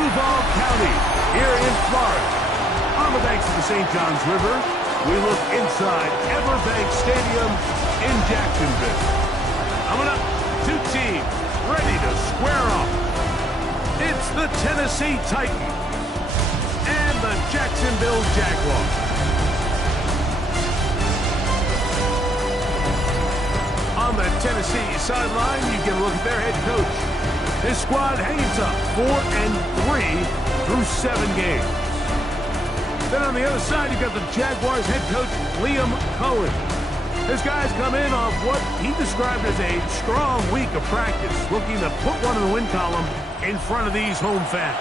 Duval County here in Florida. On the banks of the St. Johns River, we look inside Everbank Stadium in Jacksonville. Coming up, two teams ready to square off. It's the Tennessee Titans and the Jacksonville Jaguars. On the Tennessee sideline, you get a look at their head coach. His squad hanging tough, 4-3 through 7 games. Then on the other side, you've got the Jaguars head coach, Liam Cohen. His guys come in off what he described as a strong week of practice, looking to put one in the win column in front of these home fans.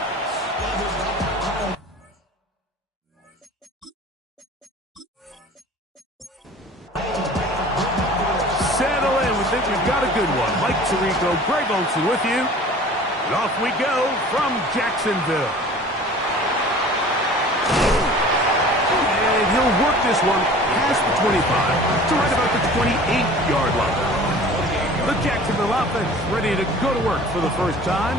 Settle in. We think we've got a good one. Mike Tirico, Greg Olson with you. And off we go from Jacksonville. And he'll work this one past the 25 to right about the 28-yard line. The Jacksonville offense ready to go to work for the first time.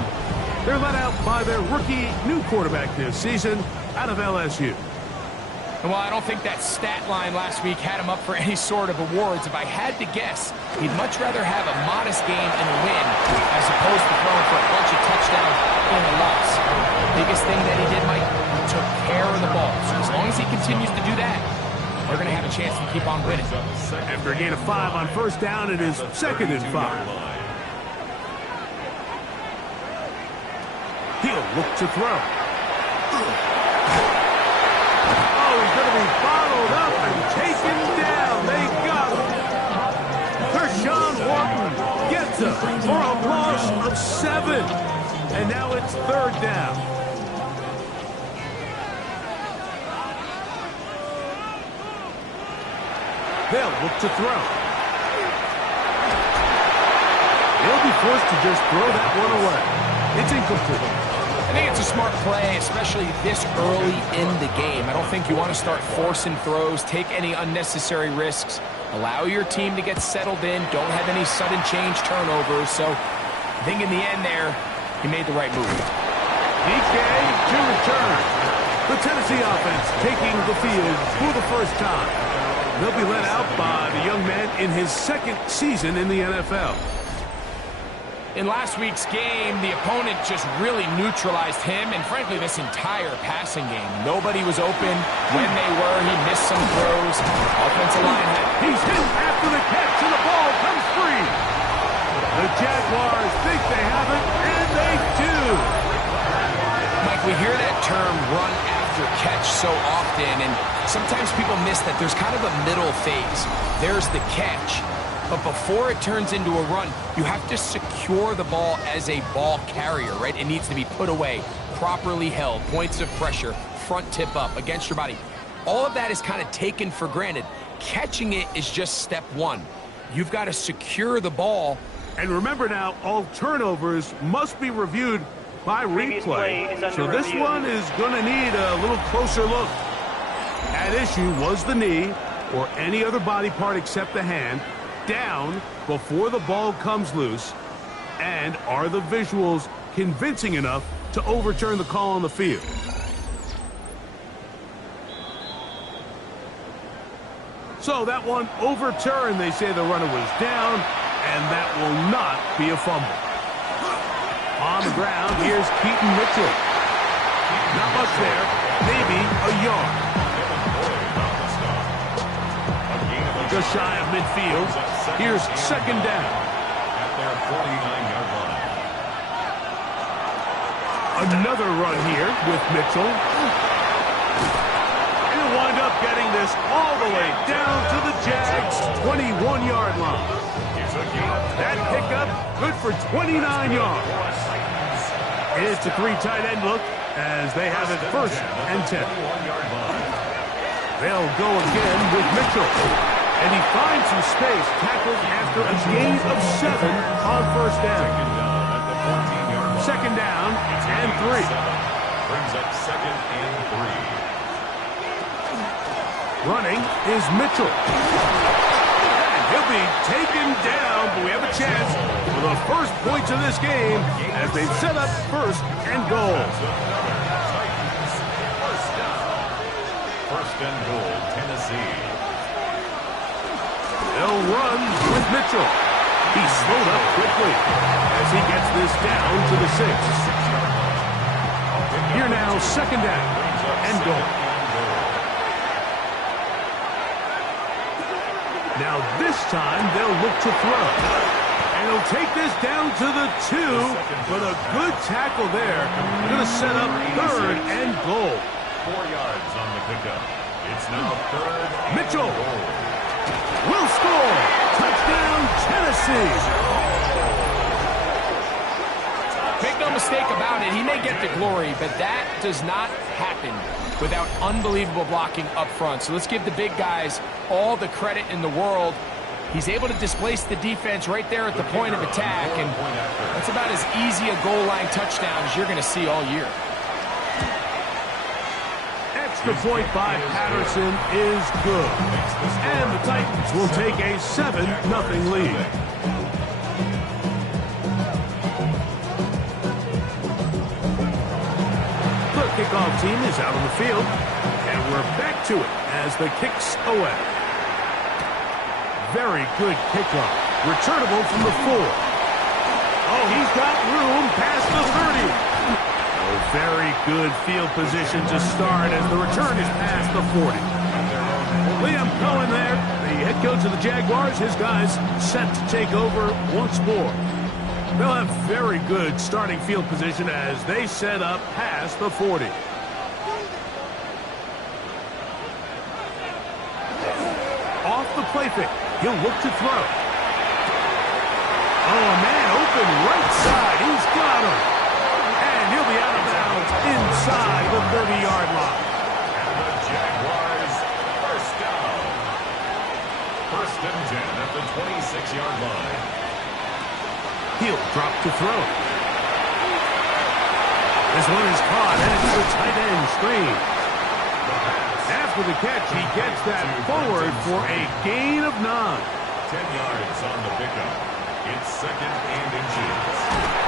They're led out by their rookie new quarterback this season out of LSU. And while I don't think that stat line last week had him up for any sort of awards, if I had to guess, he'd much rather have a modest game and a win as opposed to throwing for a bunch of touchdowns in a loss. The biggest thing that he did, Mike, he took care of the ball. So as long as he continues to do that, they're going to have a chance to keep on winning. After a gain of 5 on first down, it is 2nd and 5. He'll look to throw. Oh, he's going to be bottled up and taken down. They got him. Kershawn Wharton gets him for a loss of 7. And now it's 3rd down. They'll look to throw. He'll be forced to just throw that one away. It's incomplete. I think it's a smart play, especially this early in the game. I don't think you want to start forcing throws, take any unnecessary risks, allow your team to get settled in, don't have any sudden change turnovers. So I think in the end there, he made the right move. DK to return. The Tennessee offense taking the field for the first time. They'll be led out by the young man in his 2nd season in the NFL. In last week's game, the opponent just really neutralized him and, frankly, this entire passing game. Nobody was open. When they were, he missed some throws. Offensive line had... He's hit after the catch, and the ball comes free. The Jaguars think they have it, and they do. Mike, we hear that term run after catch so often, and sometimes people miss that there's kind of a middle phase. There's the catch. But before it turns into a run, you have to secure the ball as a ball carrier, right? It needs to be put away, properly held, points of pressure, front tip up against your body. All of that is kind of taken for granted. Catching it is just step 1. You've got to secure the ball. And remember now, all turnovers must be reviewed by replay. So this one is going to need a little closer look. At issue was the knee or any other body part except the hand down before the ball comes loose, and are the visuals convincing enough to overturn the call on the field? So that one overturned. They say the runner was down, and that will not be a fumble. On the ground, here's Keaton Mitchell. Not much there, maybe a yard. Just shy of midfield. Here's 2nd down. At their 49-yard line. Another run here with Mitchell. And he'll wind up getting this all the way down to the Jags' 21-yard line. That pickup good for 29 yards. It's a 3 tight end look as they have it 1st and 10. They'll go again with Mitchell. And he finds some space, tackled after a gain of 7 on 1st down. 2nd down and 3. Brings up 2nd and 3. Running is Mitchell. And he'll be taken down, but we have a chance for for the first points of this game as they've set up first and goal. First and goal, Tennessee. They'll run with Mitchell. He's slowed up quickly as he gets this down to the 6. Here now, second down and goal. Now this time they'll look to throw. And he'll take this down to the 2, but a good tackle there. Going to set up third and goal. 4 yards on the pickup. It's now third and Mitchell goal. will score. Touchdown, Tennessee. Make no mistake about it, he may get the glory, but that does not happen without unbelievable blocking up front. So let's give the big guys all the credit in the world. He's able to displace the defense right there at the point of attack, and that's about as easy a goal line touchdown as you're going to see all year. Extra point by Patterson is good. And the Titans will take a 7-0 lead. The kickoff team is out on the field, and we're back to it as the kick's away. Very good kickoff. Returnable from the 4. Oh, he's got room past the 30. Oh, very good field position to start as the return is past the 40. Liam Cohen there, the head coach of the Jaguars. His guys set to take over once more. They'll have very good starting field position as they set up past the 40. Off the play fake. He'll look to throw. Oh, a man open right side. He's got him. And he'll be out of bounds inside the 30-yard line. And the Jaguars first down. First and 10 at the 26-yard line. He'll drop to throw. This one is caught, and it's the tight end screen. After the catch, he gets that forward for a gain of 9. 10 yards on the pickup. It's second and inches.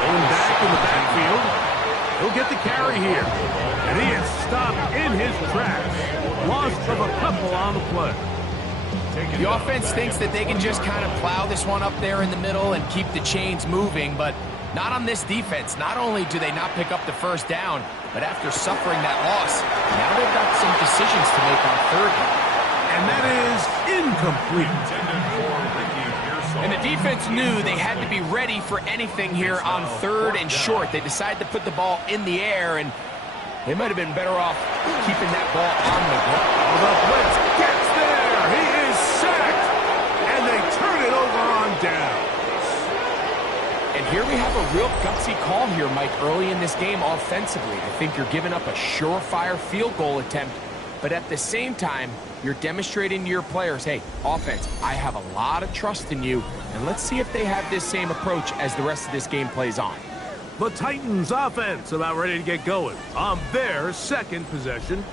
Going back in the backfield. He'll get the carry here. And he is stopped in his tracks. Loss of a couple on the play. The offense thinks that they can just kind of plow this one up there in the middle and keep the chains moving, but not on this defense. Not only do they not pick up the first down, but after suffering that loss, now they've got some decisions to make on third down. And that is incomplete. And the defense knew they had to be ready for anything here on third and short. They decided to put the ball in the air, and they might have been better off keeping that ball on the ground. The blitz gets there. He is sacked, and they turn it over on down. And here we have a real gutsy call here, Mike, early in this game offensively. I think you're giving up a surefire field goal attempt, but at the same time, you're demonstrating to your players, hey, offense, I have a lot of trust in you, and let's see if they have this same approach as the rest of this game plays on. The Titans offense about ready to get going on their second possession.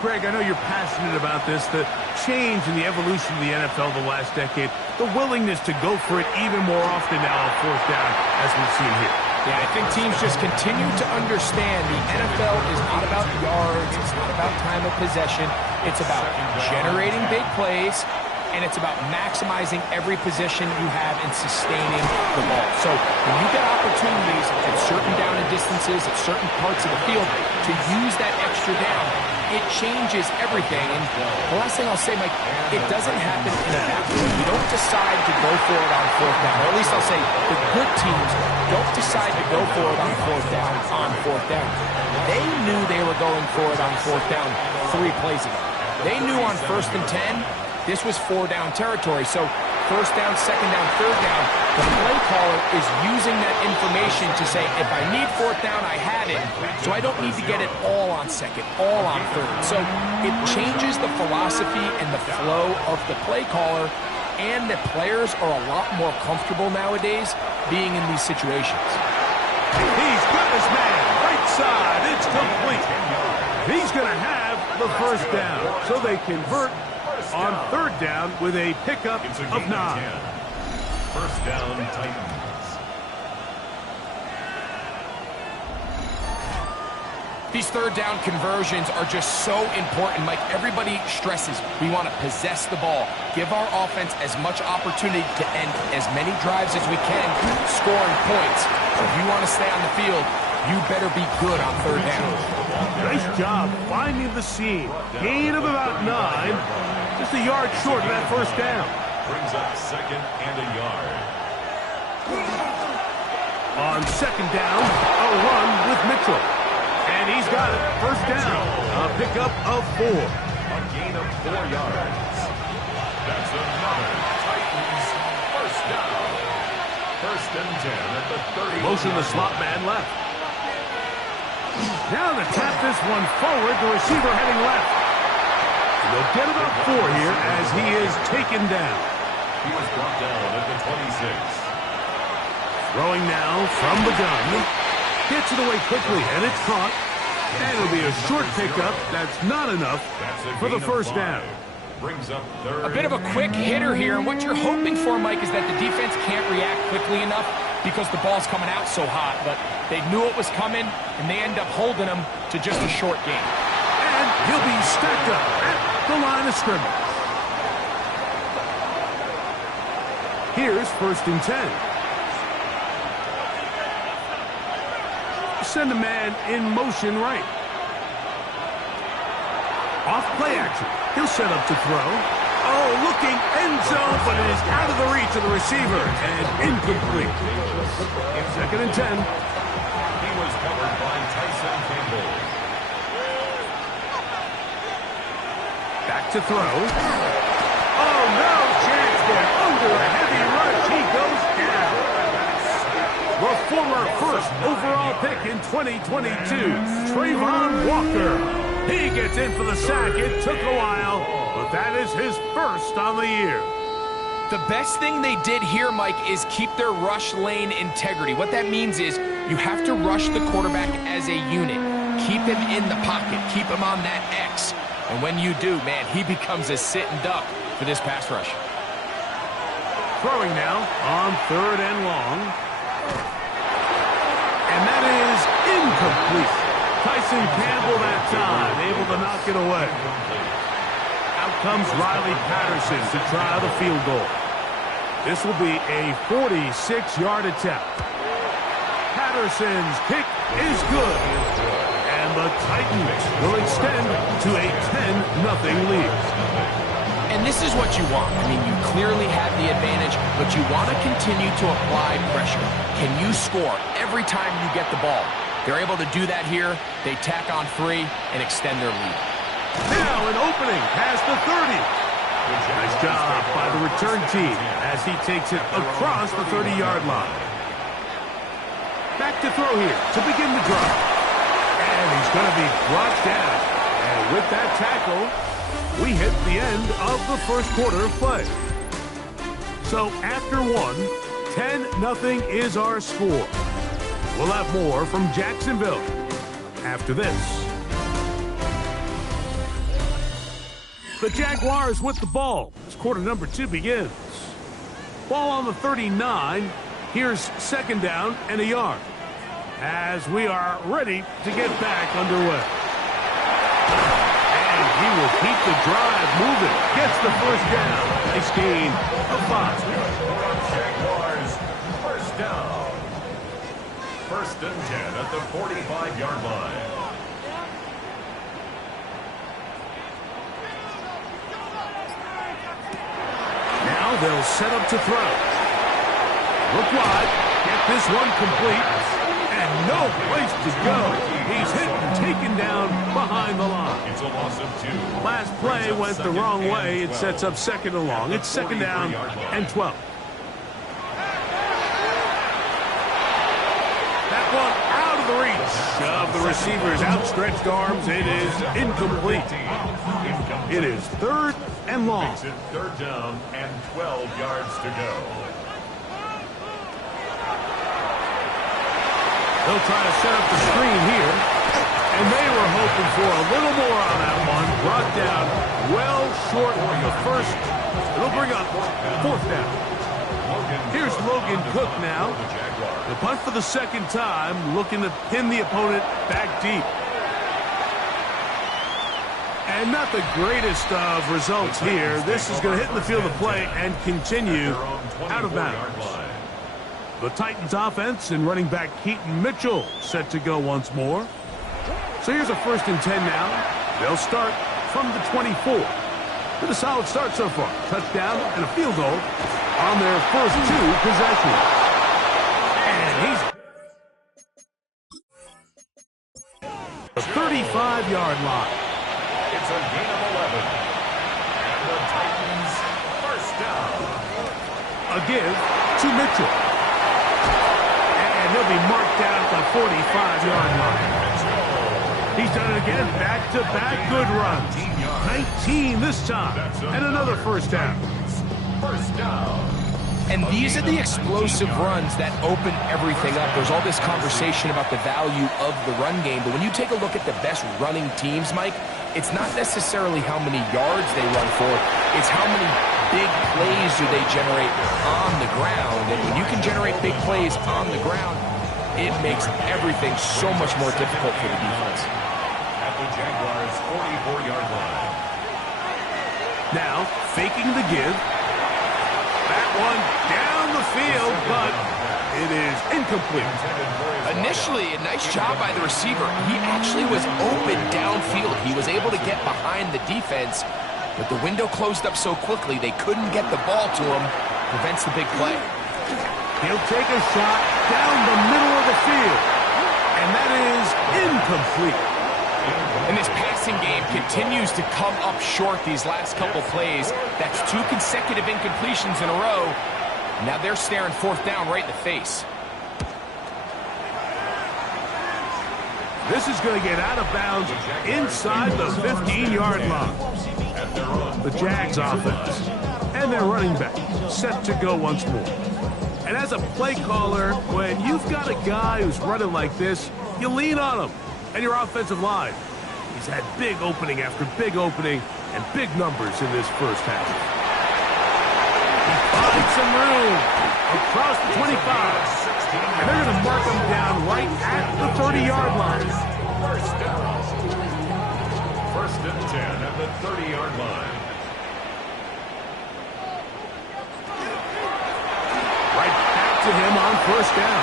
Greg, I know you're passionate about this, the change in the evolution of the NFL the last decade, the willingness to go for it even more often now on fourth down, as we've seen here. Yeah, I think teams just continue to understand the NFL is not about yards, it's not about time of possession, it's about generating big plays, and it's about maximizing every position you have and sustaining the ball. So when you get opportunities at certain down and distances, at certain parts of the field, to use that extra down, it changes everything. And the last thing I'll say, Mike, it doesn't happen in a vacuum. You don't decide to go for it on fourth down. Or at least I'll say the good teams don't decide to go for it on fourth down. They knew they were going for it on fourth down 3 plays ago. They knew on 1st and 10, this was 4-down territory. So first down, second down, third down, the play caller is using that information to say, if I need fourth down, I had it. So I don't need to get it all on second, all on third. So it changes the philosophy and the flow of the play caller, and the players are a lot more comfortable nowadays being in these situations. He's got his man, right side, it's complete. He's going to have the first down, so they convert on third down with a pickup of 9. First down, Titans. These third down conversions are just so important, Mike. Everybody stresses we want to possess the ball, give our offense as much opportunity to end as many drives as we can, scoring points. So if you want to stay on the field, you better be good on third down. Nice job finding the seam. Gain of about 9. Just a yard short of that first down. Brings up 2nd and a yard. On 2nd down, a run with Mitchell. And he's got it. First down. A pickup of 4. A gain of 4 yards. That's another Titans first down. 1st and 10 at the 30. Motion the slot man left. Now to tap this one forward, the receiver heading left. They'll get about 4 here as he is taken down. He was brought down at the 26. Throwing now from the gun. Gets it away quickly, and it's caught. And it'll be a short pickup. That's not enough for the first down. Brings up 3rd. A bit of a quick hitter here, and what you're hoping for, Mike, is that the defense can't react quickly enough because the ball's coming out so hot. But they knew it was coming, and they end up holding them to just a short gain. And he'll be stacked up at the line of scrimmage. Here's 1st and 10. Send a man in motion right. Off play action. He'll set up to throw. Oh, looking end zone, but it is out of the reach of the receiver and incomplete. 2nd and 10. He was covered by Tyson Campbell. Back to throw. Oh, no chance there. Under a heavy rush, he goes down. The former first overall pick in 2022, Trayvon Walker. He gets in for the sack. It took a while, but that is his first on the year. The best thing they did here, Mike, is keep their rush lane integrity. What that means is you have to rush the quarterback as a unit. Keep him in the pocket. Keep him on that X. And when you do, man, he becomes a sitting duck for this pass rush. Throwing now on 3rd and long. And that is incomplete. Tyson Campbell that time, able to knock it away. Out comes Riley Patterson to try the field goal. This will be a 46-yard attempt. Patterson's kick is good. And the Titans will extend to a 10-0 lead. And this is what you want. I mean, you clearly have the advantage, but you want to continue to apply pressure. Can you score every time you get the ball? They're able to do that here. They tack on 3 and extend their lead. Now an opening past the 30. Nice job by the return team as he takes it across the 30-yard line. Back to throw here to begin the drive. And he's going to be brought down. And with that tackle, we hit the end of the first quarter of play. So after 1, 10-0 is our score. We'll have more from Jacksonville after this. The Jaguars with the ball as quarter number 2 begins. Ball on the 39. Here's 2nd down and a yard as we are ready to get back underway. He will keep the drive moving. Gets the first down. Nice gain of 5. Jaguars first down. 1st and 10 at the 45-yard line. Now they'll set up to throw. Look wide. Get this one complete. And no place to go. He's hit and taken down behind the line. It's a loss of 2. Last play went the wrong way. It sets up 2nd and long. It's 2nd down and 12. That one out of the reach of the receiver's outstretched arms. It is incomplete. It is 3rd and long. Makes it 3rd down and 12 yards to go. They'll try to set up the screen here. And they were hoping for a little more on that one. Brought down well short of the first. It'll bring up 4th down. Here's Logan Cook now. The punt for the 2nd time, looking to pin the opponent back deep. And not the greatest of results here. This is going to hit in the field of play and continue out of bounds. The Titans offense and running back Keaton Mitchell set to go once more. So here's a 1st and 10 now. They'll start from the 24. With a solid start so far. Touchdown and a field goal on their first 2 possessions. And he's the 35-yard line. It's a gain of 11. And the Titans first down. A give to Mitchell. And he'll be marked down at the 45-yard line. He's done it again. Back-to-back good runs. 19 this time. And another first down. First down. And these are the explosive runs that open everything up. There's all this conversation about the value of the run game, but when you take a look at the best running teams, Mike, it's not necessarily how many yards they run for, it's how many big plays do they generate on the ground. And when you can generate big plays on the ground, it makes everything so much more difficult for the defense. At the Jaguars' 44-yard line. Now, faking the give. That one down the field, but it is incomplete. Initially, a nice job by the receiver. He actually was open downfield. He was able to get behind the defense, but the window closed up so quickly they couldn't get the ball to him. Prevents the big play. He'll take a shot down the middle of the field, and that is incomplete. And this passing game continues to come up short these last couple plays. That's 2 consecutive incompletions in a row. Now they're staring 4th down right in the face. This is going to get out of bounds inside the 15-yard line. The Jags offense and their running back set to go once more. And as a play caller, when you've got a guy who's running like this, you lean on him and your offensive line. He's had big opening after big opening and big numbers in this first half. He finds some room across the 25. And they're going to mark him down right at the 30-yard line. First down. 1st and 10 at the 30-yard line. Right back to him on 1st down.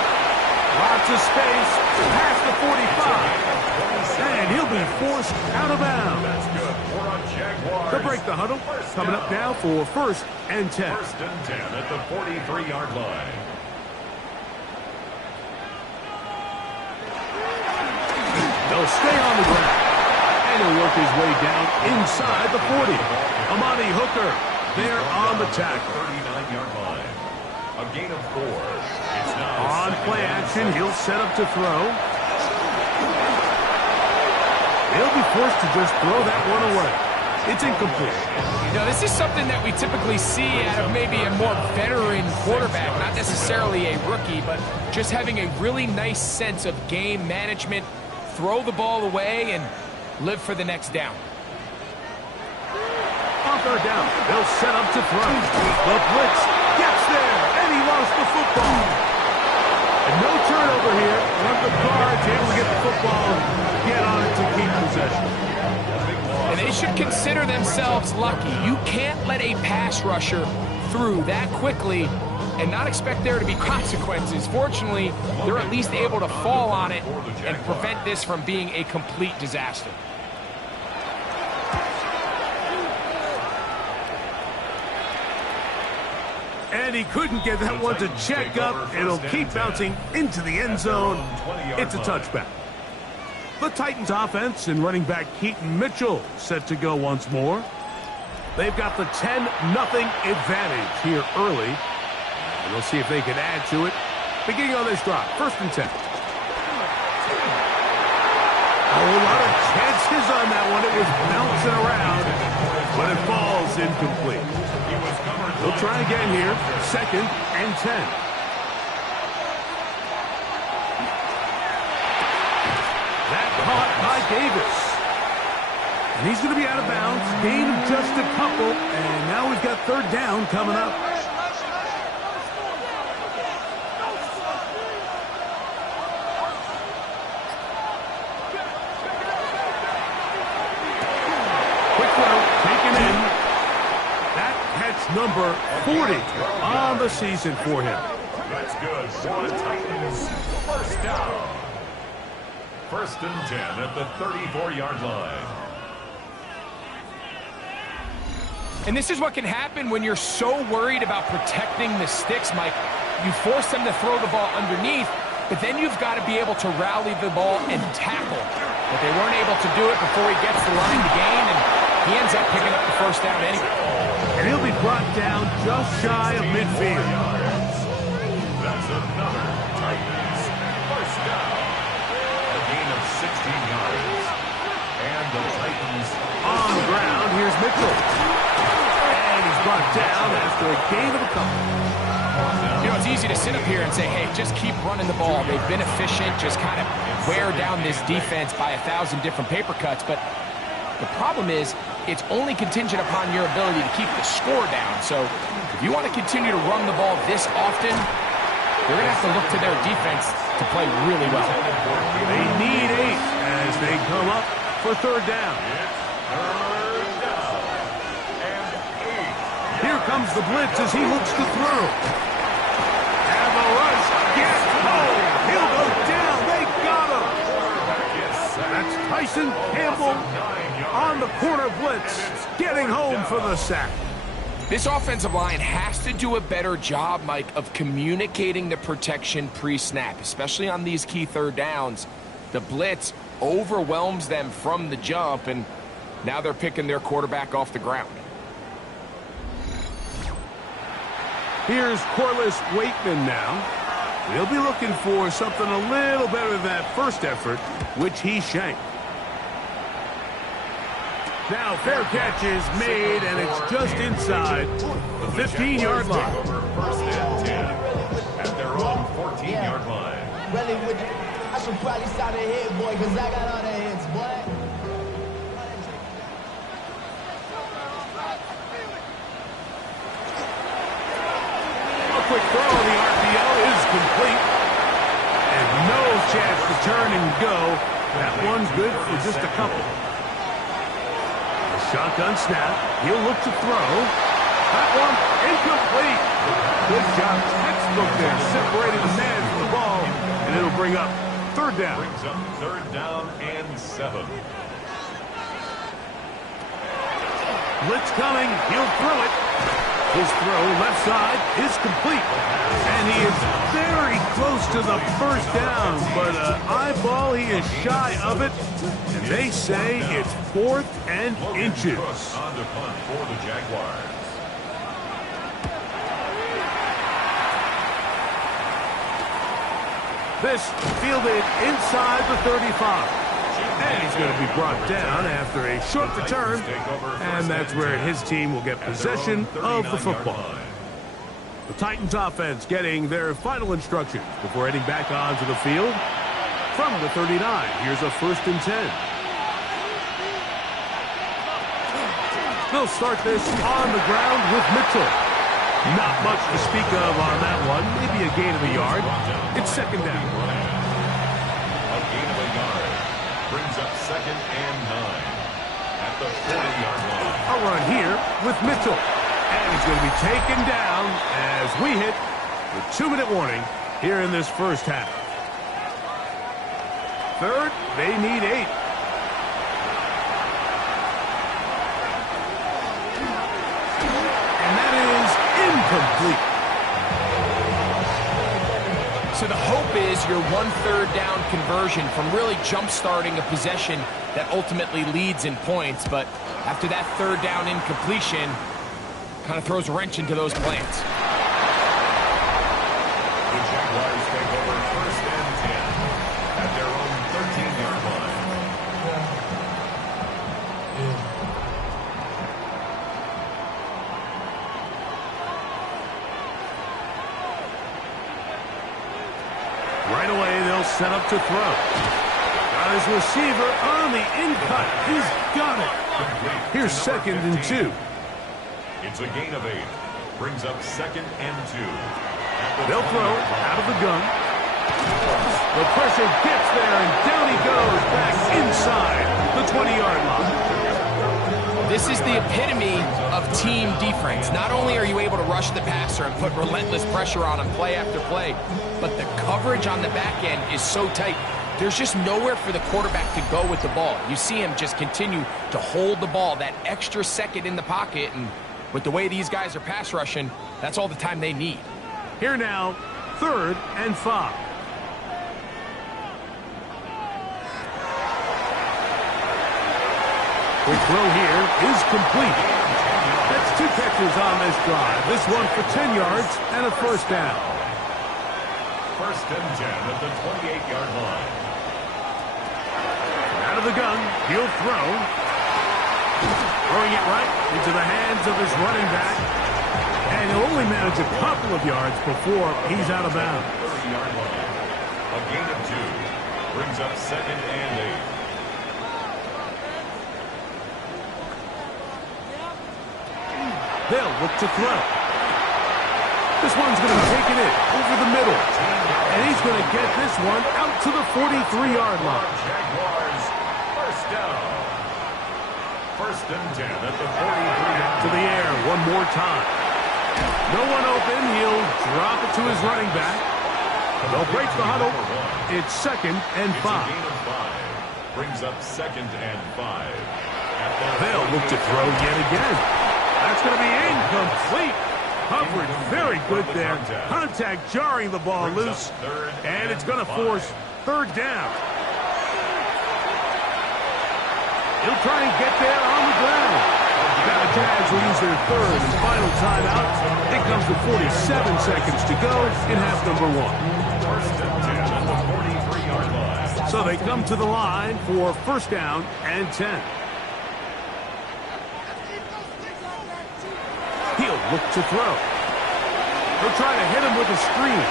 Lots of space past the 45. And he'll be forced out of bounds. That's good for a Jaguars. To break the huddle, coming up now for 1st and 10. 1st and 10 at the 43-yard line. They'll stay on the ground. And he'll work his way down inside the 40. Amani Hooker there on the tackle. 39-yard line. A gain of 4. It's now On play action, he'll set up to throw. He'll be forced to just throw that one away. It's incomplete. Now, this is something that we typically see out of maybe a more veteran quarterback, not necessarily a rookie, but just having a really nice sense of game management, throw the ball away, and live for the next down. On 3rd down, they'll set up to throw. The blitz gets there, and he lost the football. And no turnover here. One of the guards able to get the football, get on it to keep possession. And they should consider themselves lucky. You can't let a pass rusher through that quickly and not expect there to be consequences. Fortunately, they're at least able to fall on it and prevent this from being a complete disaster. And he couldn't get that one to check up. It'll keep bouncing into the end zone. It's a touchback. The Titans offense and running back Keaton Mitchell set to go once more. They've got the 10-0 advantage here early. And we'll see if they can add to it. Beginning on this drive, 1st and 10. A lot of chances on that one. It was bouncing around, but it falls incomplete. They'll try again here, 2nd and 10. That caught by Davis. And he's going to be out of bounds. Gain of just a couple. And now we've got 3rd down coming up. number 40 on the season for him. That's good for the Titans. First down. First and 10 at the 34-yard line. And this is what can happen when you're so worried about protecting the sticks, Mike. You force them to throw the ball underneath, but then you've got to be able to rally the ball and tackle. But they weren't able to do it before he gets the line to gain, and he ends up picking up the first down anyway. And he'll be brought down just shy of midfield. That's another Titans first down. A gain of 16 yards. And the Titans On the ground, here's Mitchell. And he's brought down after a gain of a couple. You know, it's easy to sit up here and say, hey, just keep running the ball. They've been efficient, just kind of wear down this defense by 1,000 different paper cuts. But the problem is, it's only contingent upon your ability to keep the score down. So if you want to continue to run the ball this often, they're going to have to look to their defense to play really well. They need 8 as they come up for third down. Here comes the blitz as he looks to throw. And the rush gets home. He'll go down. They got him. That's Tyson Campbell on the corner blitz, getting home for the sack. This offensive line has to do a better job, Mike, of communicating the protection pre-snap, especially on these key third downs. The blitz overwhelms them from the jump, and now they're picking their quarterback off the ground. Here's Corliss Waitman now. He'll be looking for something a little better than that first effort, which he shanked. Now fair catch is made, and it's just inside the 15-yard line. First and 10 at their own 14-yard line. Really, I should probably start a hit, boy, because I got all the hits, boy. Quick throw on the RPO is complete. And no chance to turn and go. That one's good for just a couple. A shotgun snap. He'll look to throw. That one incomplete. Good job. Textbook there, separating the man from the ball. And it'll bring up third down. Brings up third down and 7. Blitz coming. He'll throw it. His throw left side is complete. And he is very close to the first down, but an eyeball, he is shy of it. And they say it's 4th and inches. On to punt for the Jaguars. This fielded inside the 35. And he's going to be brought down after a short return, and that's where his team will get possession of the football. The Titans offense getting their final instructions before heading back onto the field. From the 39, here's a 1st and 10. They'll start this on the ground with Mitchell. Not much to speak of on that one, maybe a gain of a yard. It's second down. A gain of a yard. Brings up 2nd and 9 at the 40-yard line. A run here with Mitchell. And he's going to be taken down as we hit the 2-minute warning here in this first half. Third, they need 8. And that is incomplete. So the hope is your 1/3 down conversion from really jump-starting a possession that ultimately leads in points. But after that 3rd down incompletion, kind of throws a wrench into those plans. The Jaguars take over 1st and 10 at their own 13-yard line. Right away, they'll set up to throw. Got his receiver on the in-cut. He's got it. Here's 2nd and 2. It's a gain of 8. Brings up 2nd and 2. They'll throw out of the gun. The pressure gets there, and down he goes back inside the 20-yard line. This is the epitome of team defense. Not only are you able to rush the passer and put relentless pressure on him play after play, but the coverage on the back end is so tight. There's just nowhere for the quarterback to go with the ball. You see him just continue to hold the ball that extra second in the pocket, and with the way these guys are pass rushing, that's all the time they need. Here now, 3rd and 5. Quick throw here is complete. That's 2 catches on this drive. This one for 10 yards and a first down. 1st and 10 at the 28-yard line. Out of the gun, he'll throw. Throwing it right into the hands of his running back. And he'll only manage a couple of yards before he's out of bounds. 30-yard line. A gain of 2. Brings up 2nd and 8. They'll look to throw. This one's going to take it in over the middle. And he's going to get this one out to the 43-yard line. Jaguars, 1st down. 1st and 10 at the 43-yard. To the air one more time. No one open. He'll drop it to his running back. They'll break the huddle. It's 2nd and 5. It's a gain of 5. Brings up 2nd and 5. They'll look to throw yet again. That's going to be incomplete. Coverage very good there. Contact jarring the ball loose. And it's going to force 3rd down. He'll try and get there on the ground. Now the Jags will use their 3rd and final timeout. It comes with 47 seconds to go in half number 1. 1st and 10 at the 43-yard line. So they come to the line for 1st down and 10. He'll look to throw. He'll try to hit him with a screen.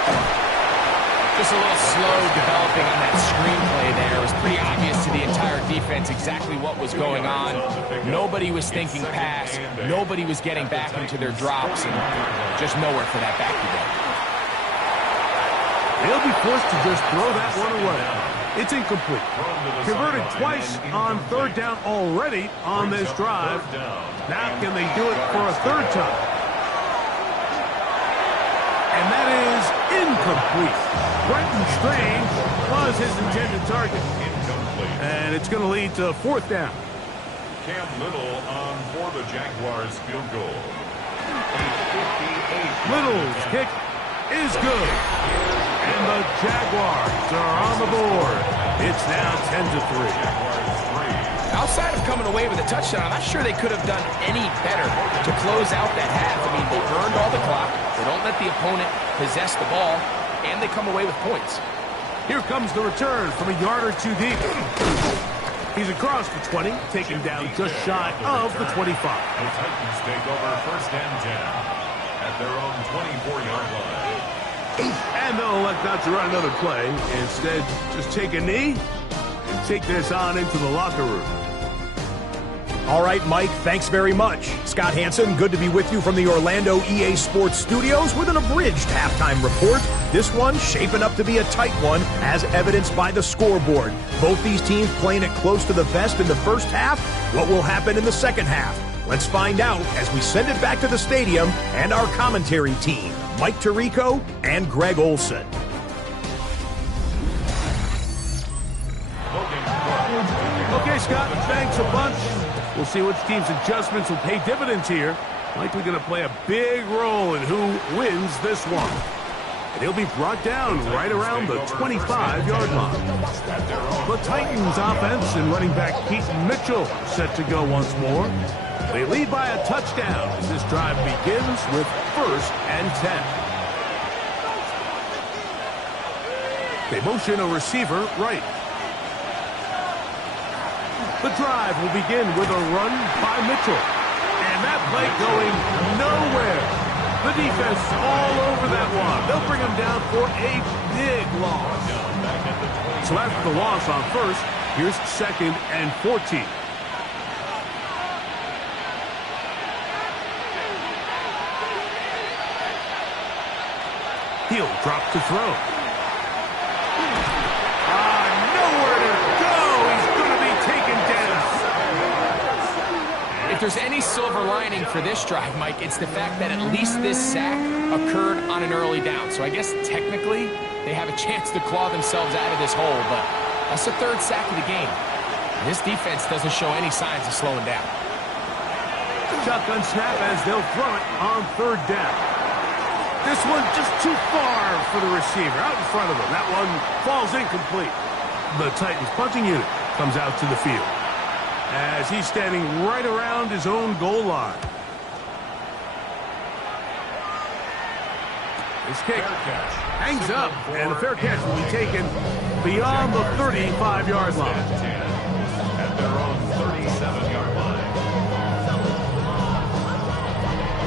Just a little slow developing on that screenplay there. It was pretty obvious to the entire defense exactly what was going on. Nobody was thinking pass. Nobody was getting back into their drops, and just nowhere for that back to go. They'll be forced to just throw that one away. It's incomplete. Converted twice on 3rd down already on this drive. Now can they do it for a 3rd time? And that is incomplete. Brenton Strange was his intended target. Incomplete. And it's going to lead to 4th down. Cam Little on for the Jaguars field goal. A 58. Little's kick is good. And the Jaguars are on the board. It's now 10-3. Outside of coming away with a touchdown, I'm not sure they could have done any better to close out that half. I mean, they burned all the clock. They don't let the opponent possess the ball, and they come away with points. Here comes the return from a yard or 2 deep. He's across the 20, taken down just shy of the 25. The Titans take over 1st and 10 at their own 24-yard line. And they'll elect not to run another play. Instead, just take a knee and take this on into the locker room. All right, Mike, thanks very much. Scott Hansen, good to be with you from the Orlando EA Sports Studios with an abridged halftime report. This one shaping up to be a tight one, as evidenced by the scoreboard. Both these teams playing it close to the vest in the first half. What will happen in the second half? Let's find out as we send it back to the stadium and our commentary team, Mike Tirico and Greg Olson. Okay, Scott, thanks a bunch. We'll see which team's adjustments will pay dividends here. Likely going to play a big role in who wins this one. And he'll be brought down right around the 25-yard line. The Titans offense and running back Keaton Mitchell set to go once more. They lead by a touchdown as this drive begins with 1st and 10. They motion a receiver right. The drive will begin with a run by Mitchell. And that play going nowhere. The defense all over that one. They'll bring him down for a big loss. So after the loss on 1st, here's 2nd and 14. He'll drop to throw. there's any silver lining for this drive, Mike, it's the fact that at least this sack occurred on an early down. So I guess technically they have a chance to claw themselves out of this hole, but that's the third sack of the game. And this defense doesn't show any signs of slowing down. Shotgun snap as they'll throw it on third down. This one just too far for the receiver, out in front of him. That one falls incomplete. The Titans punting unit comes out to the field as he's standing right around his own goal line. This kick hangs up, and the fair catch will be taken beyond the 35-yard line. At their own 37-yard line.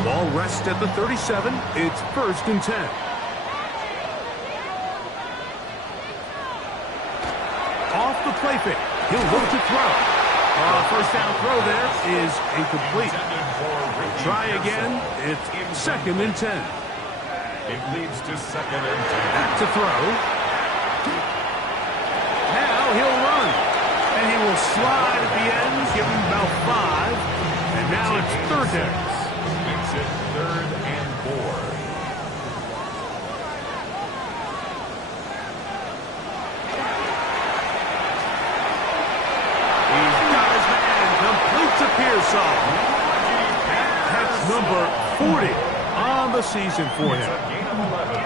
Ball rests at the 37. It's 1st and 10. Off the play fake. He'll look to throw. First down throw there is incomplete. Try again. It's 2nd and 10. It leads to 2nd and 10. Back to throw. Now he'll run. And he will slide at the end, give him about 5. And now it's 3rd down. Makes it 3rd and 4. To Pearsall. That's number 40 on the season for him. A gain of 11.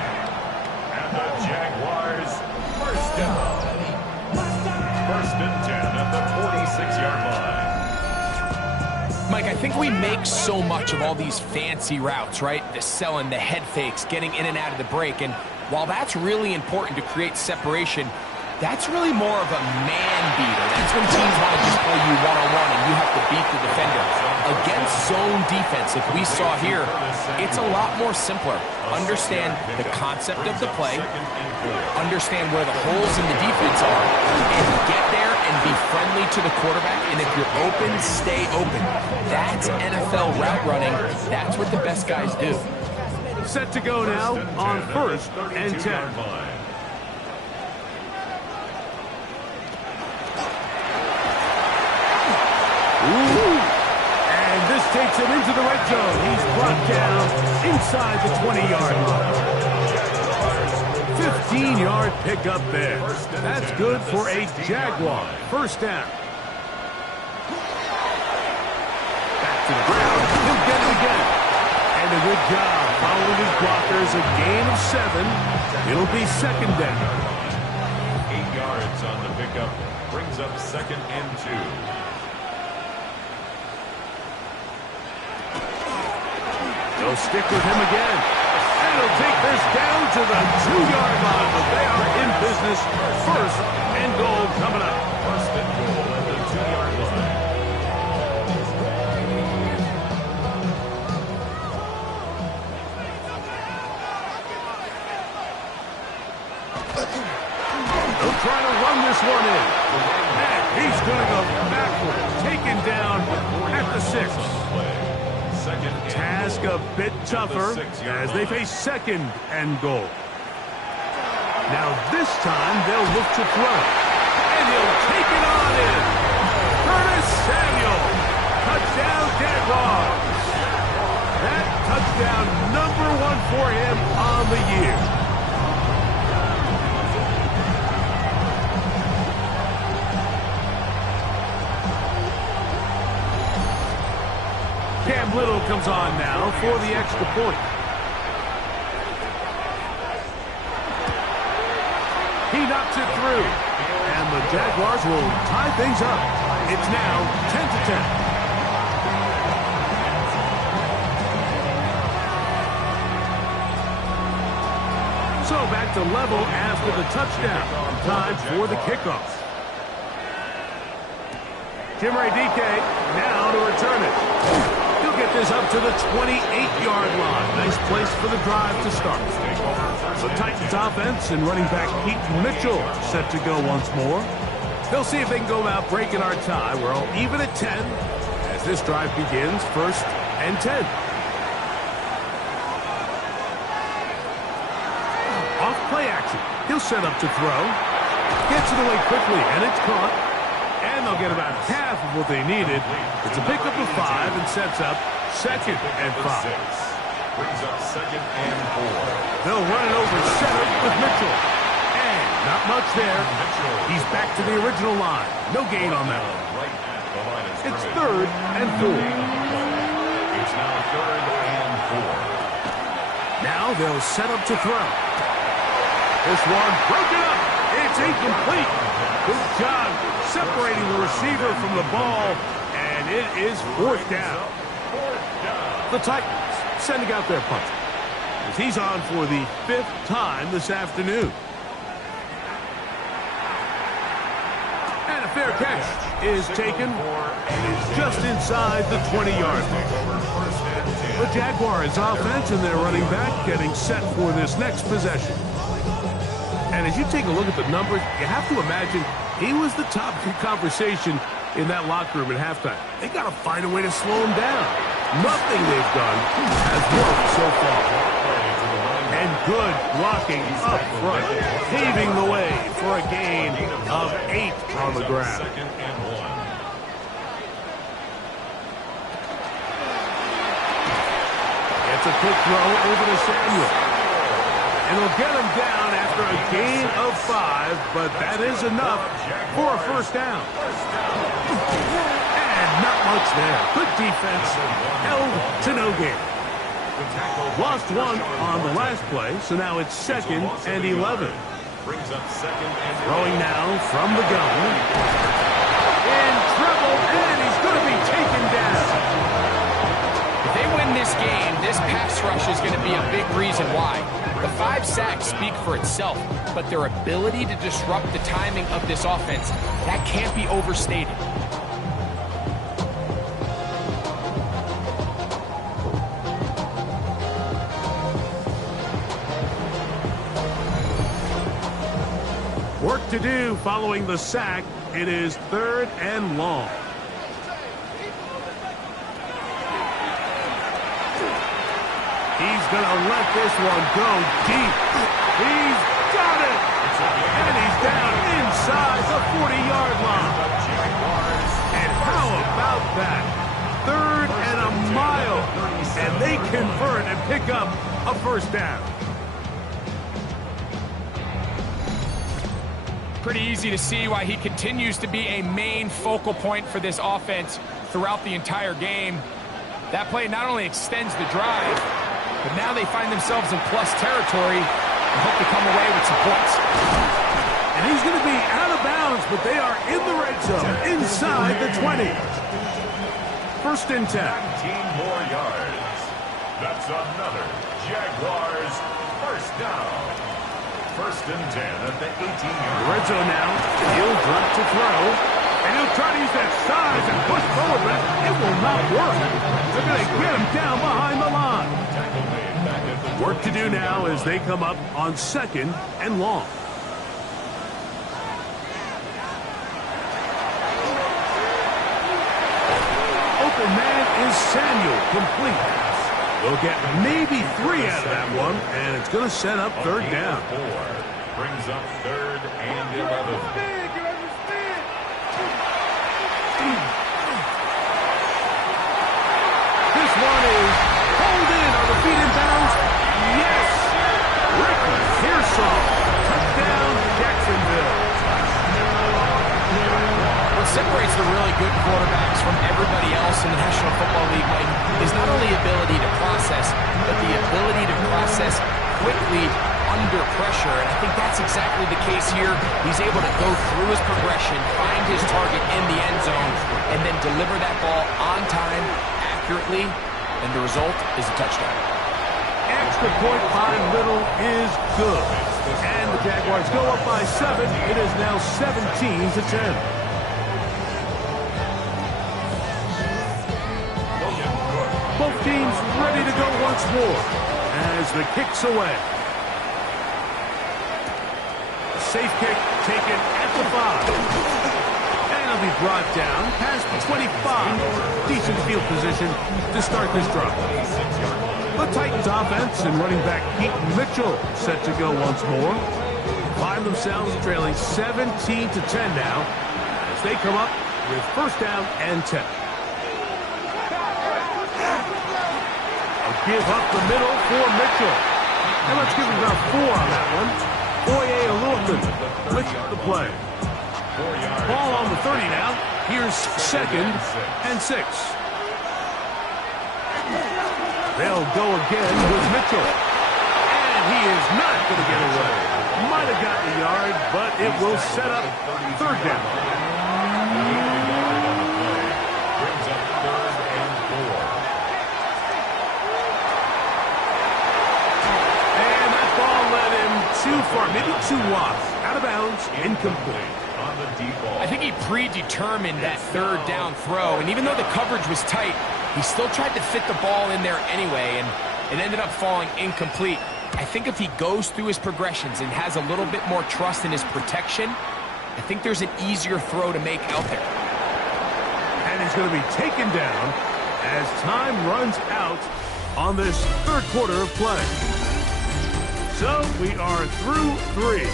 And the Jaguars, first down. 1st and 10 at the 46-yard line. Mike, I think we make so much of all these fancy routes, right? The selling, the head fakes, getting in and out of the break. And while that's really important to create separation, that's really more of a man beater. That's when teams want to just play you one-on-one and you have to beat the defender. Against zone defense, like we saw here, it's a lot more simpler. Understand the concept of the play, understand where the holes in the defense are, and get there and be friendly to the quarterback. And if you're open, stay open. That's NFL route running. That's what the best guys do. Set to go now on 1st and 10. And this takes him into the red zone. He's brought down inside the 20-yard line. 15-yard pickup there. That's good for a Jaguar. 1st down. Back to the ground. He'll get it again. And a good job following his blockers. A gain of 7. It'll be 2nd down. 8 yards on the pickup. Brings up 2nd and 2. They'll stick with him again. And he'll take this down to the 2-yard line, but they are in business. 1st and goal coming up. 1st and goal at the 2-yard line. They'll try to run this one in. And he's going to go backward. Taken down at the 6. Task a bit tougher as they face 2nd and goal. Now this time they'll look to throw. And he'll take it on in. Curtis Samuel. Touchdown Jaguars. That touchdown number 1 for him on the year. Cam Little comes on now for the extra point. He knocks it through. And the Jaguars will tie things up. It's now 10-10. So back to level after the touchdown. Time for the kickoff. Jimmy DK now to return it. He'll get this up to the 28-yard line. Nice place for the drive to start. The Titans offense and running back Keaton Mitchell set to go once more. They'll see if they can go about breaking our tie. We're all even at 10 as this drive begins. 1st and 10. Off play action. He'll set up to throw. Gets it away quickly, and it's caught. And they'll get about half of what they needed. It's a pickup of 5 and sets up 2nd and 5. Brings up 2nd and 4. They'll run it over center with Mitchell. And not much there. He's back to the original line. No gain on that one. Right at the line of It's scrimmage. 3rd and 4. It's now 3rd and 4. Now they'll set up to throw. This one broken up. It's incomplete. Good job separating the receiver from the ball. And it is 4th down. The Titans sending out their punter, as he's on for the 5th time this afternoon. And a fair catch is taken, and it's just inside the 20-yard line. The Jaguars offense and their running back getting set for this next possession. And as you take a look at the numbers, you have to imagine he was the topic of conversation in that locker room at halftime. They got to find a way to slow him down. Nothing they've done has worked so far. And good blocking up front, paving the way for a gain of 8 on the ground. It's a quick throw over to Samuel. And he'll get him down after a gain of 5, but that is enough for a 1st down. Not much there. Good defense. Held to no gain. Lost 1 on the last play, so now it's 2nd and 11. Throwing now from the gun. In trouble, and he's going to be taken down. If they win this game, this pass rush is going to be a big reason why. The 5 sacks speak for itself, but their ability to disrupt the timing of this offense, that can't be overstated. Work to do following the sack. It is 3rd and long. He's going to let this one go deep. He's got it. And he's down inside the 40-yard line. And how about that? 3rd and a mile. And they convert and pick up a 1st down. Pretty easy to see why he continues to be a main focal point for this offense throughout the entire game. That play not only extends the drive, but now they find themselves in plus territory and hope to come away with some points. And he's going to be out of bounds, but they are in the red zone, inside the 20. 1st and 10. 19 more yards. That's another Jaguars 1st down. 1st and 10 at the 18-yard. Red zone now. He'll drop to throw. And he'll try to use that size and push forward, but it will not work. They're going to get him down behind the line. Work to do now as they come up on 2nd and long. Open man is Samuel, complete. They'll get maybe 3 out of that one, and it's going to set up 3rd down. 4 brings up 3rd and 11. This one is pulled in on the feet in bounds. Yes! Ricky Pearsall. Touchdown, Jacksonville. What separates the really good quarterbacks from everybody else in the National Football League, Mike, is not only ability to process, but the ability to process quickly under pressure. And I think that's exactly the case here. He's able to go through his progression, find his target in the end zone, and then deliver that ball on time, accurately, and the result is a touchdown. Extra point by Little is good. And the Jaguars go up by 7. It is now 17-10. Both teams ready to go once more as the kick's away. A safe kick taken at the 5. And it'll be brought down past the 25. Decent field position to start this drive. The Titans offense and running back Keaton Mitchell set to go once more. Find themselves trailing 17-10 now as They come up with first down and 10. A give up the middle for Mitchell. And let's give him about 4 on that one. Foye Alulton with the play. Ball on the 30 now. Here's second and 6. They'll go again with Mitchell. And he is not going to get away. Might have gotten a yard, but it will set up third down. Brings up 3rd and 4. And that ball led him too far, maybe too wide. Out of bounds, incomplete. On the deep ball. I think he predetermined that third down throw, and even though the coverage was tight, he still tried to fit the ball in there anyway, and it ended up falling incomplete. I think if he goes through his progressions and has a little bit more trust in his protection, I think there's an easier throw to make out there. And he's going to be taken down as time runs out on this third quarter of play. So we are through 3.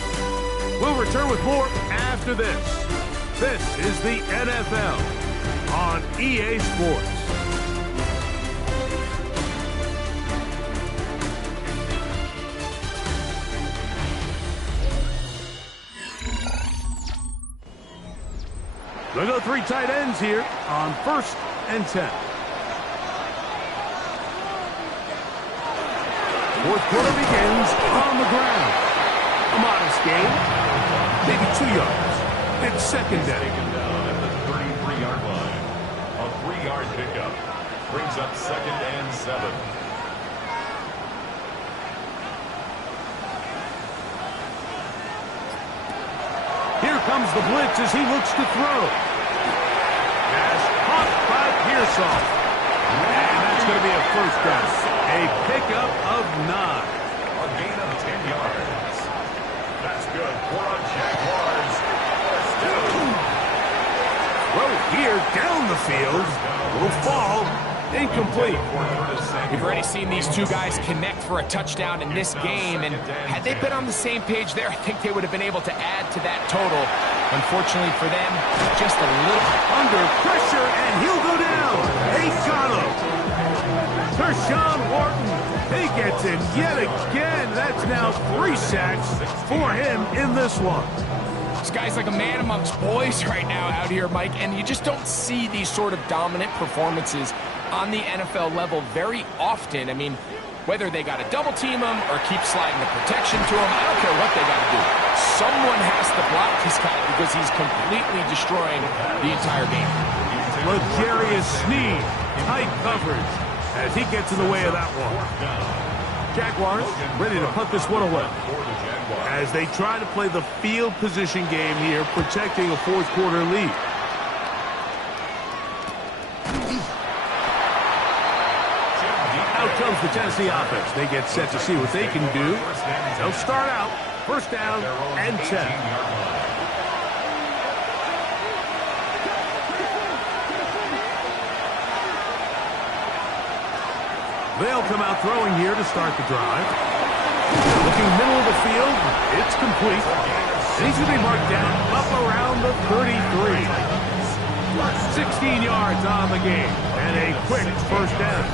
We'll return with more after this. This is the NFL on EA Sports. They'll go 3 tight ends here on first and 10. Fourth quarter begins on the ground. A modest gain, maybe 2 yards. It's second down. Taken down at the 33-yard line. A 3-yard pickup brings up 2nd and 7. Here comes the blitz as he looks to throw. Pass caught by Pearsall. And that's going to be a first down. A pickup of 9. A gain of 10 yards. That's good for a Jaguars. First down. Throw here down the field. Will fall. Incomplete. We've already seen these two guys connect for a touchdown in this game, and had they been on the same page there, I think they would have been able to add to that total. Unfortunately for them, just a little Under pressure, and he'll go down. He got him. Tershawn Wharton, he gets in yet again. That's now 3 sacks for him in this one. This guy's like a man amongst boys right now out here, Mike, and you just don't see these sort of dominant performances on the NFL level very often. I mean, whether they got to double team him or keep sliding the protection to him, I don't care what they got to do. Someone has to block this guy because he's completely destroying the entire game. L'Jarius Sneed, tight coverage as he gets in the way of that one. Jaguars ready to punt this one away as they try to play the field position game here, protecting a fourth quarter lead. Out comes the Tennessee offense. They get set to see what they can do. They'll start out first down and 10. They'll come out throwing here to start the drive. Looking middle of the field, it's complete. And he's going to be marked down up around the 33. 16 yards on the game and a quick first down.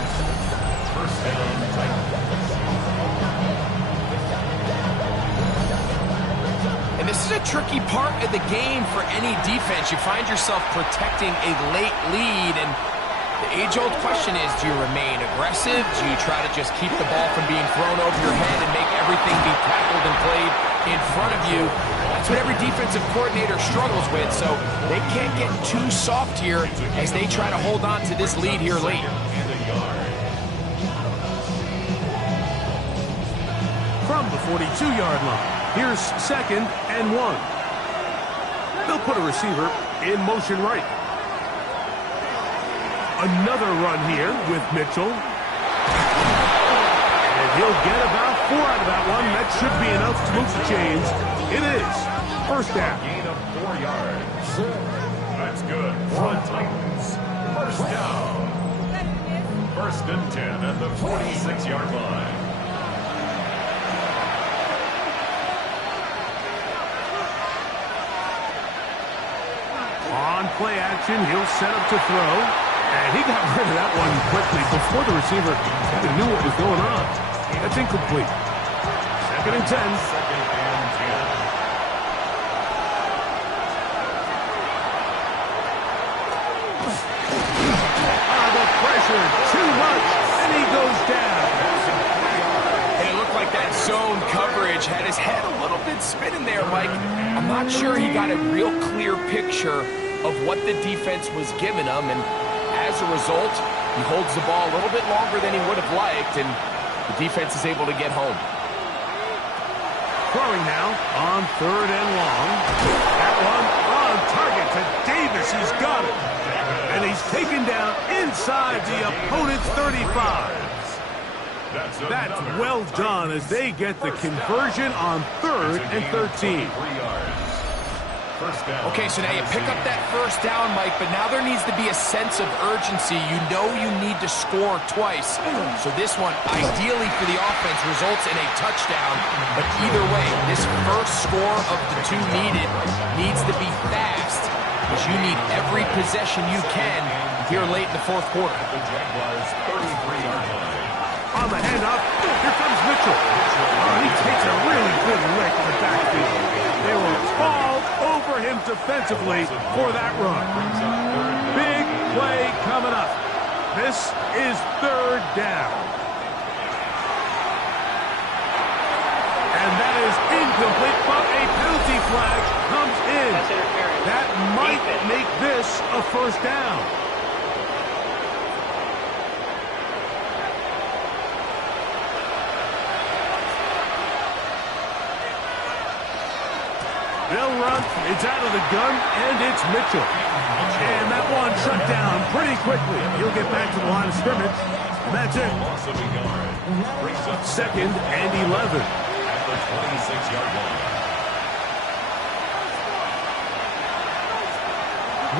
And this is a tricky part of the game for any defense. You find yourself protecting a late lead, and the age-old question is, do you remain aggressive? Do you try to just keep the ball from being thrown over your head and make everything be tackled and played in front of you? That's what every defensive coordinator struggles with, so they can't get too soft here as they try to hold on to this lead here late. From the 42-yard line, here's second and 1. They'll put a receiver in motion right. Another run here with Mitchell. And he'll get about 4 out of that one. That should be enough to move the chains. It is. First down. Gain of 4 yards. That's good for the Titans. First down. First and 10 at the 46-yard line. On play action, he'll set up to throw. And he got rid of that one quickly before the receiver even knew what was going on. That's incomplete. 2nd and 10. 2nd and 10. The pressure, too much, and he goes down. And it looked like that zone coverage had his head a little bit spinning there, Mike. I'm not sure he got a real clear picture of what the defense was giving him, and as a result, he holds the ball a little bit longer than he would have liked, and the defense is able to get home. Throwing now on 3rd and long. That one on target to Davis. He's got it. And he's taken down inside the opponent's 35. That's well done as they get the conversion on 3rd and 13. Okay, so now you pick up that first down, Mike, but now there needs to be a sense of urgency. You know you need to score twice. So this one, ideally for the offense, results in a touchdown. But either way, this first score of the 2 needed needs to be fast, because you need every possession you can here late in the 4th quarter. The Jaguars 33-yard line. On the handoff, here comes Mitchell. He takes a really good lick in the backfield. They will fall over him defensively for that run. Big play coming up. This is 3rd down. And that is incomplete, but a penalty flag comes in. That might make this a 1st down. They'll run, it's out of the gun, and it's Mitchell. And that one shut down pretty quickly. He'll get back to the line of scrimmage, and that's it. Loss of a yard. Brings up 2nd and 11. at the 26-yard line.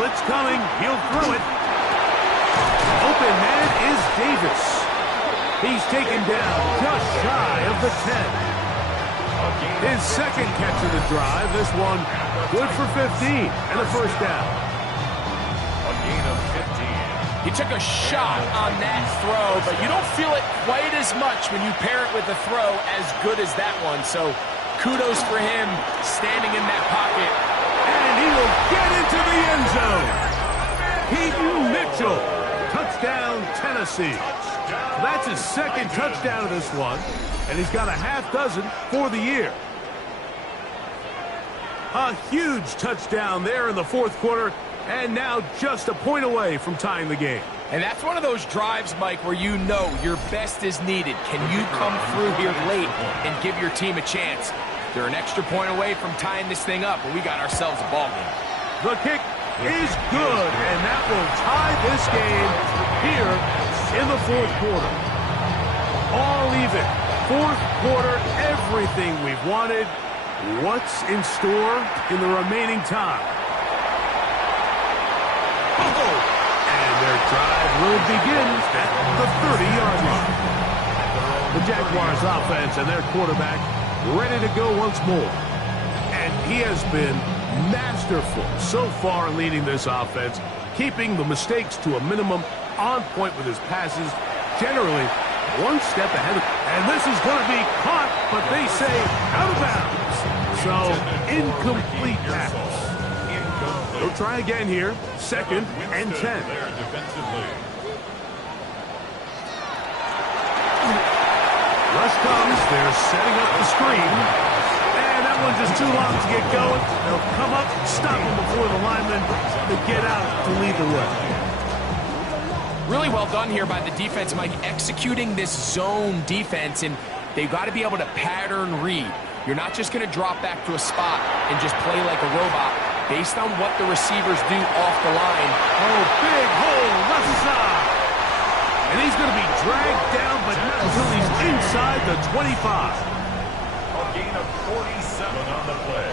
Blitz coming, he'll throw it. Open man is Davis. He's taken down just shy of the 10. His 2nd catch of the drive. This one good for 15 and a 1st down. A gain of 15. He took a shot on that throw, but you don't feel it quite as much when you pair it with a throw as good as that one. So kudos for him standing in that pocket. And he will get into the end zone. Keaton Mitchell. Touchdown, Tennessee. That's his 2nd touchdown of this one, and he's got a half dozen for the year. A huge touchdown there in the 4th quarter, and now just a point away from tying the game. And that's one of those drives, Mike, where you know your best is needed. Can you come through here late and give your team a chance? They're an extra point away from tying this thing up, but we got ourselves a ball game. The kick is good, and that will tie this game here in the 4th quarter. All even. 4th quarter, everything we've wanted. What's in store in the remaining time? And their drive will begin at the 30-yard line. The Jaguars offense and their quarterback ready to go once more. And he has been masterful so far in leading this offense, keeping the mistakes to a minimum, on point with his passes, generally one step ahead of him. And this is going to be caught, but they say out of bounds. So, incomplete pass. They'll try again here. 2nd and 10. Rush comes. They're setting up the screen. And that one's just too long to get going. They'll come up, stop him before the lineman to get out to lead the way. Really well done here by the defense, Mike, executing this zone defense, and they've got to be able to pattern read. You're not just going to drop back to a spot and just play like a robot based on what the receivers do off the line. Oh, big hole, left side. And he's going to be dragged down, but not until he's inside the 25. A gain of 47 on the play.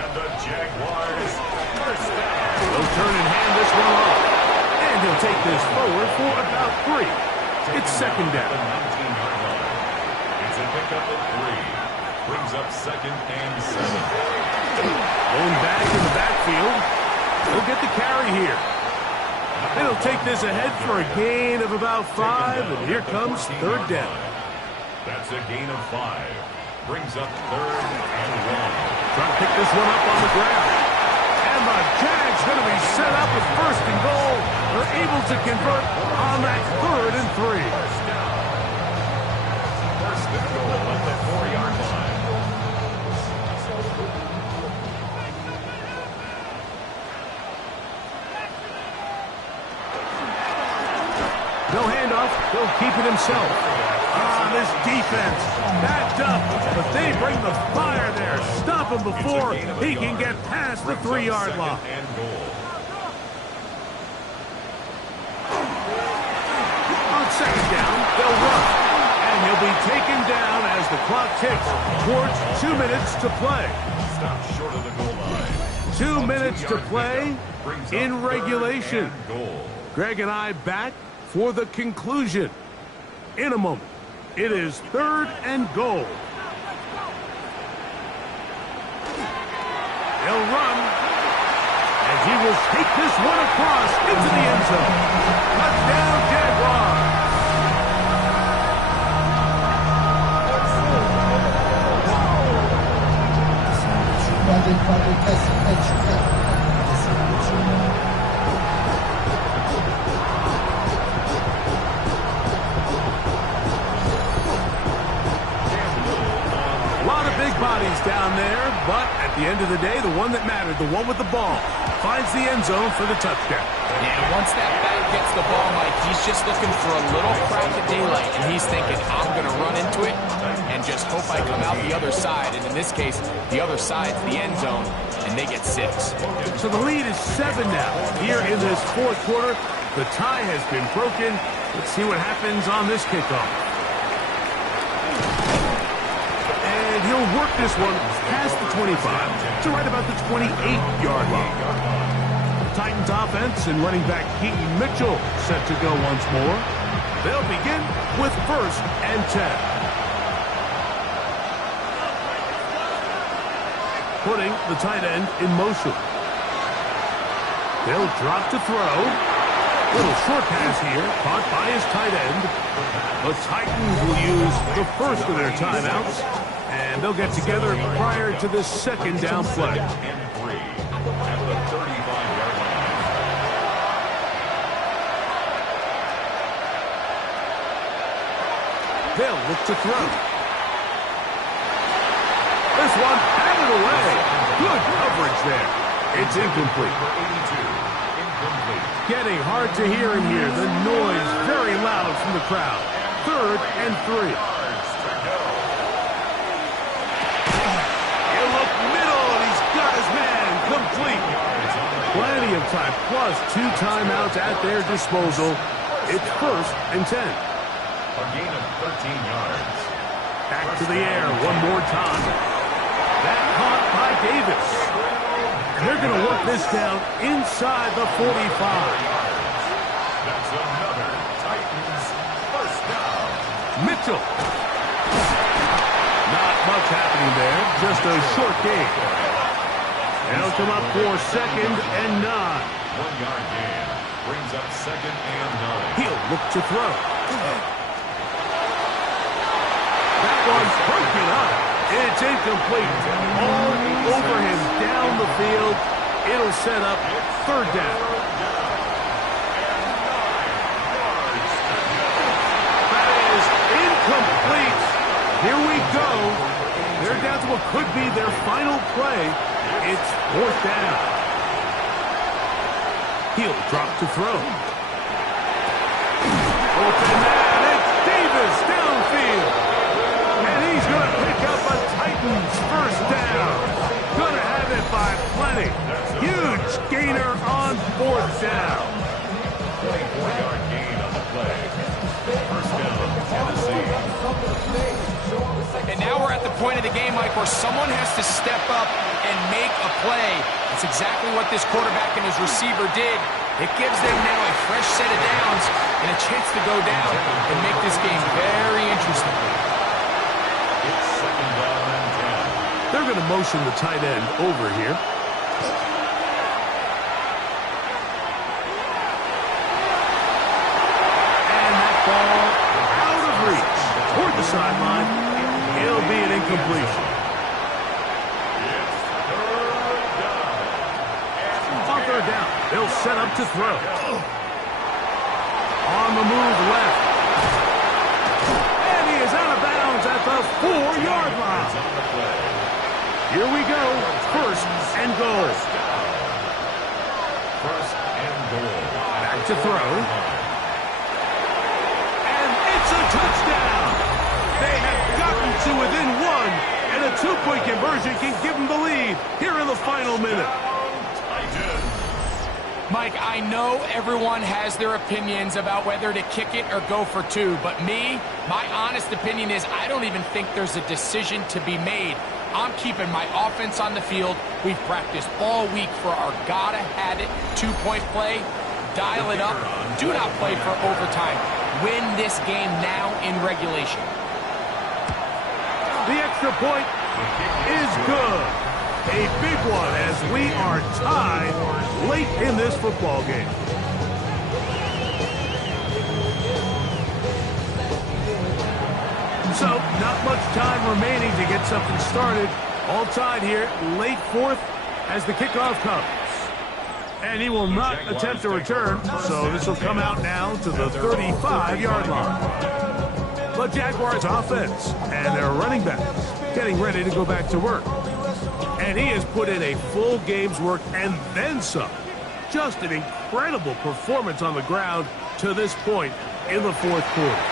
And the Jaguars 1st down. They'll turn and hand this one off. And he'll take this forward for about 3. It's 2nd down. The 19-yard line. It's a pickup of 3. Brings up 2nd and 7. Going back in the backfield. here. They'll take this ahead for a gain of about 5, and here comes third down. That's a gain of 5. Brings up 3rd and 1. Trying to pick this one up on the ground. And the Jags going to be set up with 1st and goal. They're able to convert on that 3rd and 3. First down. 1st and goal at the 4-yard line. No handoff. He'll keep it himself. This defense backed up, but they bring the fire there. Stop him before he can get past the 3-yard line. On 2nd down, they'll run. And he'll be taken down as the clock ticks towards 2 minutes to play. Stop short of the goal line. 2 minutes to play in regulation. Greg and I back for the conclusion in a moment. It is 3rd and goal. He'll run, and he will take this one across into the end zone. Touchdown, Jaguars. Bodies down there, but at the end of the day, the one that mattered, the one with the ball, finds the end zone for the touchdown. Yeah, once that back gets the ball, Mike, he's just looking for a little crack of daylight, and he's thinking, I'm going to run into it and just hope I come out the other side. And in this case, the other side's the end zone, and they get 6. So the lead is 7 now. Here in this 4th quarter, the tie has been broken. Let's see what happens on this kickoff. And he'll work this one past the 25 to right about the 28-yard line. The Titans offense and running back Keaton Mitchell set to go once more. They'll begin with 1st and 10. Putting the tight end in motion. They'll drop to throw. Little short pass here, caught by his tight end. The Titans will use the first of their timeouts, and they'll get together prior to the 2nd down play. And 3 at the 35-yard line. They'll look to throw. This one batted away. Good coverage there. It's incomplete. Getting hard to hear in here. The noise very loud from the crowd. 3rd and 3. He'll look middle, and he's got his man complete. Plenty of time, plus 2 timeouts at their disposal. It's 1st and 10. A gain of 13 yards. Back to the air one more time. That caught by Davis. And they're going to work this down inside the 45. That's another Titans first down. Mitchell. Not much happening there. Just a short gain. They'll come up for 2nd and 9. 1-yard gain. Brings up 2nd and 9. He'll look to throw. That one's broken up. It's incomplete. All over him down the field. It'll set up 3rd down. That is incomplete. Here we go. They're down to what could be their final play. It's 4th down. He'll drop to throw. Open man, it's Davis downfield. And he's going to pick up a Titans first down. Going to have it by plenty. Huge gainer on 4th down. 24-yard gain on the play. First down, Tennessee. And now we're at the point of the game, Mike, where someone has to step up and make a play. That's exactly what this quarterback and his receiver did. It gives them now a fresh set of downs and a chance to go down and make this game very interesting. It's 2nd down and 10. They're going to motion the tight end over here. completion. On third down, they'll set up to throw. On the move left. And he is out of bounds at the 4-yard line. Here we go. First and goal. First and goal. Back to throw. And it's a touchdown. They have gotten to within one, and a 2-point conversion can give them the lead here in the final minute. Mike, I know everyone has their opinions about whether to kick it or go for two, but my honest opinion is I don't even think there's a decision to be made. I'm keeping my offense on the field. We've practiced all week for our gotta-have-it 2-point play. Dial it up. Do not play for overtime. Win this game now in regulation. The extra point is good. A big one as we are tied late in this football game. So, not much time remaining to get something started. All tied here, late fourth as the kickoff comes. And he will not attempt to return, so this will come out now to the 35-yard line. The Jaguars offense and their running backs getting ready to go back to work. And he has put in a full game's work and then some. Just an incredible performance on the ground to this point in the fourth quarter.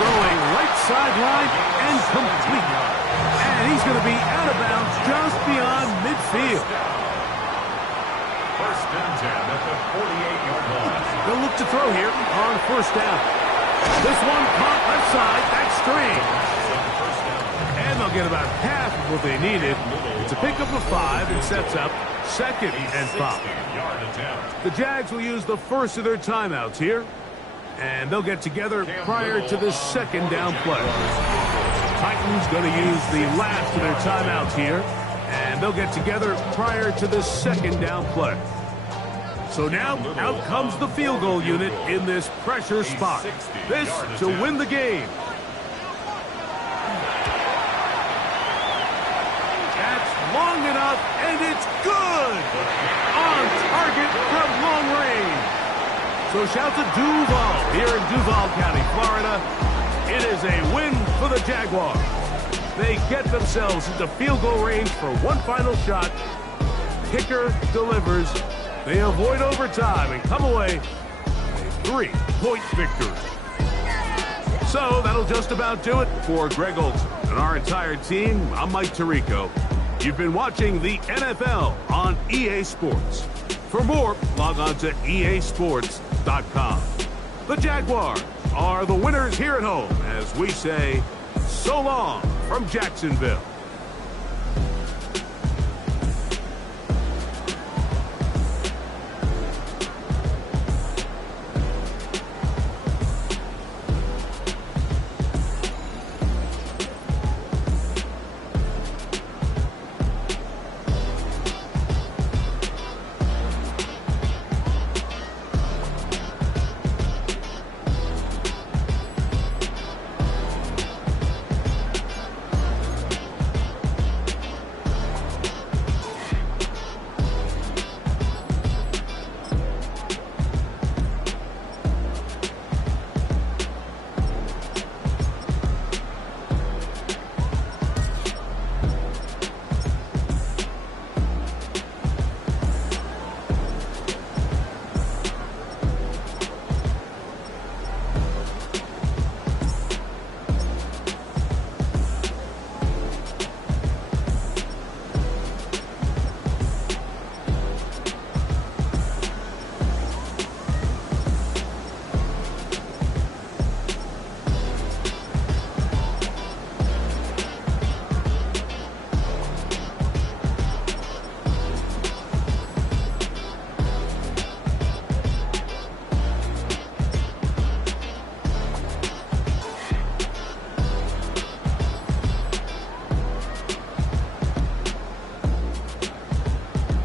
Throwing right sideline and complete. And he's going to be out of bounds just beyond midfield. First and 10 at the 48-yard line. They'll look to throw here on first down. This one caught left side, back screen. And they'll get about half of what they needed. It's a pickup of 5 and sets up second and 5. The Jags will use the first of their timeouts here. And they'll get together prior to the second down play. Titans going to use the last of their timeouts here. And they'll get together prior to the second down play. So now, out comes the field goal unit in this pressure spot. This to win the game. That's long enough, and it's good! On target from long range. So shout to Duval here in Duval County, Florida. It is a win for the Jaguars. They get themselves into field goal range for one final shot. Kicker delivers. They avoid overtime and come away with a 3-point victory. So that'll just about do it for Greg Olson and our entire team. I'm Mike Tirico. You've been watching the NFL on EA Sports. For more, log on to easports.com. The Jaguars are the winners here at home as we say so long from Jacksonville.